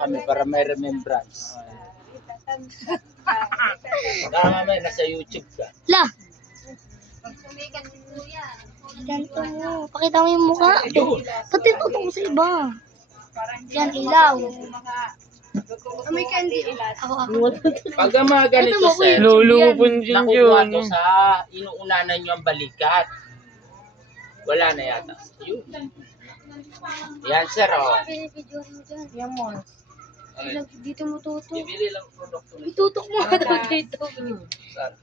kami para may remembrance. Baka mamaya nasa YouTube ka. La! Ganito mo. Pakita mo yung mukha. Ayun. Pati tutok mo sa iba. Yan, ilaw. May candy. Ako. Pag ang mga ganito, sir, Lulupon din nakukuha yun. to sa inuunanan nyo ang balikat. Wala na yata. Yun. Yan, sir, oh. Yan mo. Dito mo tutok. Bibili lang produkto nito. Itutok mo ito dito.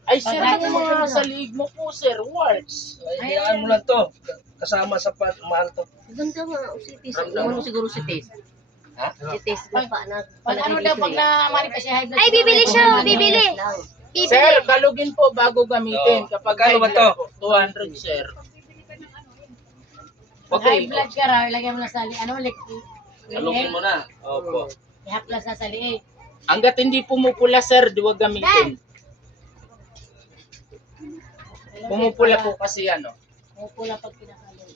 Ay, sir, yung mga sa liig mo po, sir, warts. Hayaan mo lang to. Kasama sa mahal to. Ganda nga. Usitis. Ramdam mo. Siguro sitis. Ha? Sitis. Pag ano daw, pag na-mari pa siya, Ay, bibili siya. Bibili. Sir, balugin po bago gamitin. Oo. Kapag Magkano ba to? 200, sir. high Okay. blood ka raw, ilagay mo na sa ano, Alugin mo na. Opo. ihaplas na sa liig. Hanggat hindi pumupula, sir, di wag gamitin. Pumupula po kasi ano. Pupula pag pinakaloy.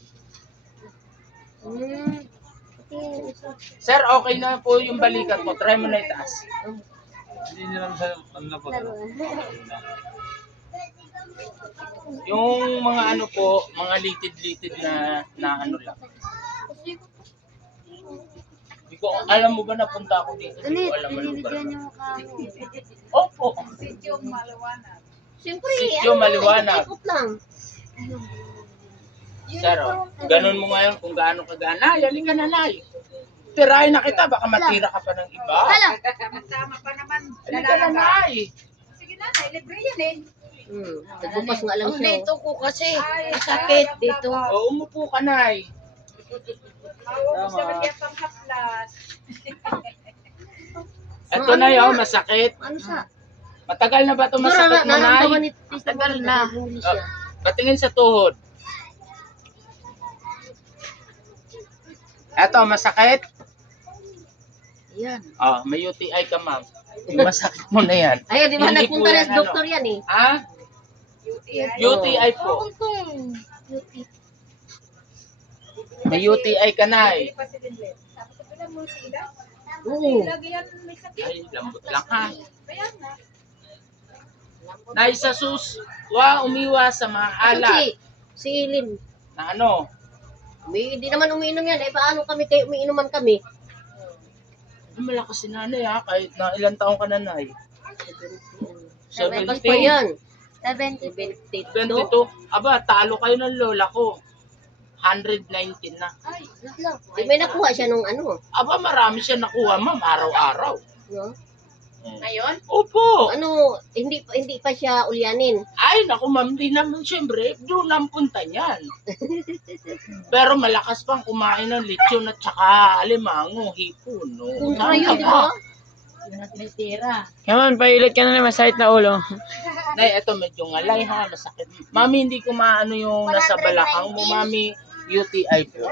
Sir, okay na po yung balikat mo. Try mo na itaas. Hindi nyo lang sa ano po. Yung mga ano po, mga litid-litid na ano lang. Hindi ko, alam mo ba napunta ako dito? Hindi ko alam ang lugar. Opo. Siyempre, Sitio Maliwanag. ikot lang. Sir, oh, ganun mo ngayon kung gaano ka gana. Yaling ka na, Nay. Tirahin na kita, baka matira ka pa ng iba. Hala. Tama pa naman. Yaling ka na, Nay. Sige na, libre yan eh. Nagbukas nga lang Ang siya. dito ko kasi, masakit dito. O, umupo ka, Nay. Ito na yun, masakit. Ano siya? Matagal na ba ito masakit mo, Nay? Nararamdaman ni Tita Matagal na. siya. Patingin sa tuhod. Eto, masakit? Yan. Oh, may UTI ka, ma'am. Yung masakit mo na yan. Ayun, di ba Hindi nagpunta po na yan, sa doktor yan eh. Ha? UTI po. May UTI ka na eh. Oo. Ay, lambot lang ha. Nay, sa umiwas sa mga alat Si Ilin. na ano. Hindi naman umiinom yan. Eh, paano kami kayo umiinuman kami? Ay, malakas si nanay ha, kahit na ilang taong ka na, Nay. Mas 17. pa yan. 72. 22. Aba, talo kayo ng lola ko. 119 na. Di may nakuha siya nung ano. Aba, marami siya nakuha, ma'am, araw-araw. No? Ngayon? Opo. Ano, hindi pa siya ulyanin. Ay, naku, ma'am, di naman siyempre, doon ang punta niyan. Pero malakas pang kumain ng lechon at saka alimango, hipon, no? Kung yun, di ba? Yun ang tinitira. Come on, pailot ka na naman, masakit na ulo. Nay, eto medyo ngalay ha, masakit. Mami, hindi ko maano yung nasa balakang mo, mami, UTI po.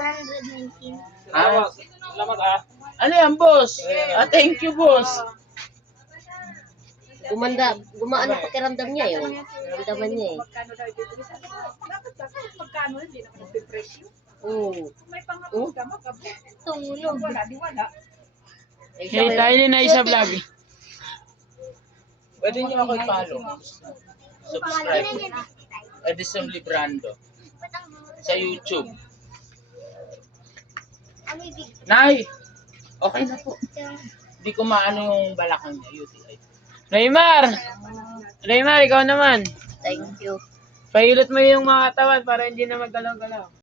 Ah, Salamat ah. ano yan, boss? Thank you, boss. Gumaan ang pakiramdam niya yun. Naramdaman niya eh. Magkano hindi naman nagpipresyo? Oo. May pangapos ka, Tulog. wala, di wala. Hey, tayo din na isa vlog. Pwede niyo ako i-follow. Subscribe. Edison Librando. Sa YouTube. Nay! Okay na po. Hindi ko maano yung balakang niya, UTI. Raymar! Raymar, ikaw naman. Thank you. Pailot mo yung mga katawan para hindi na magalaw-galaw.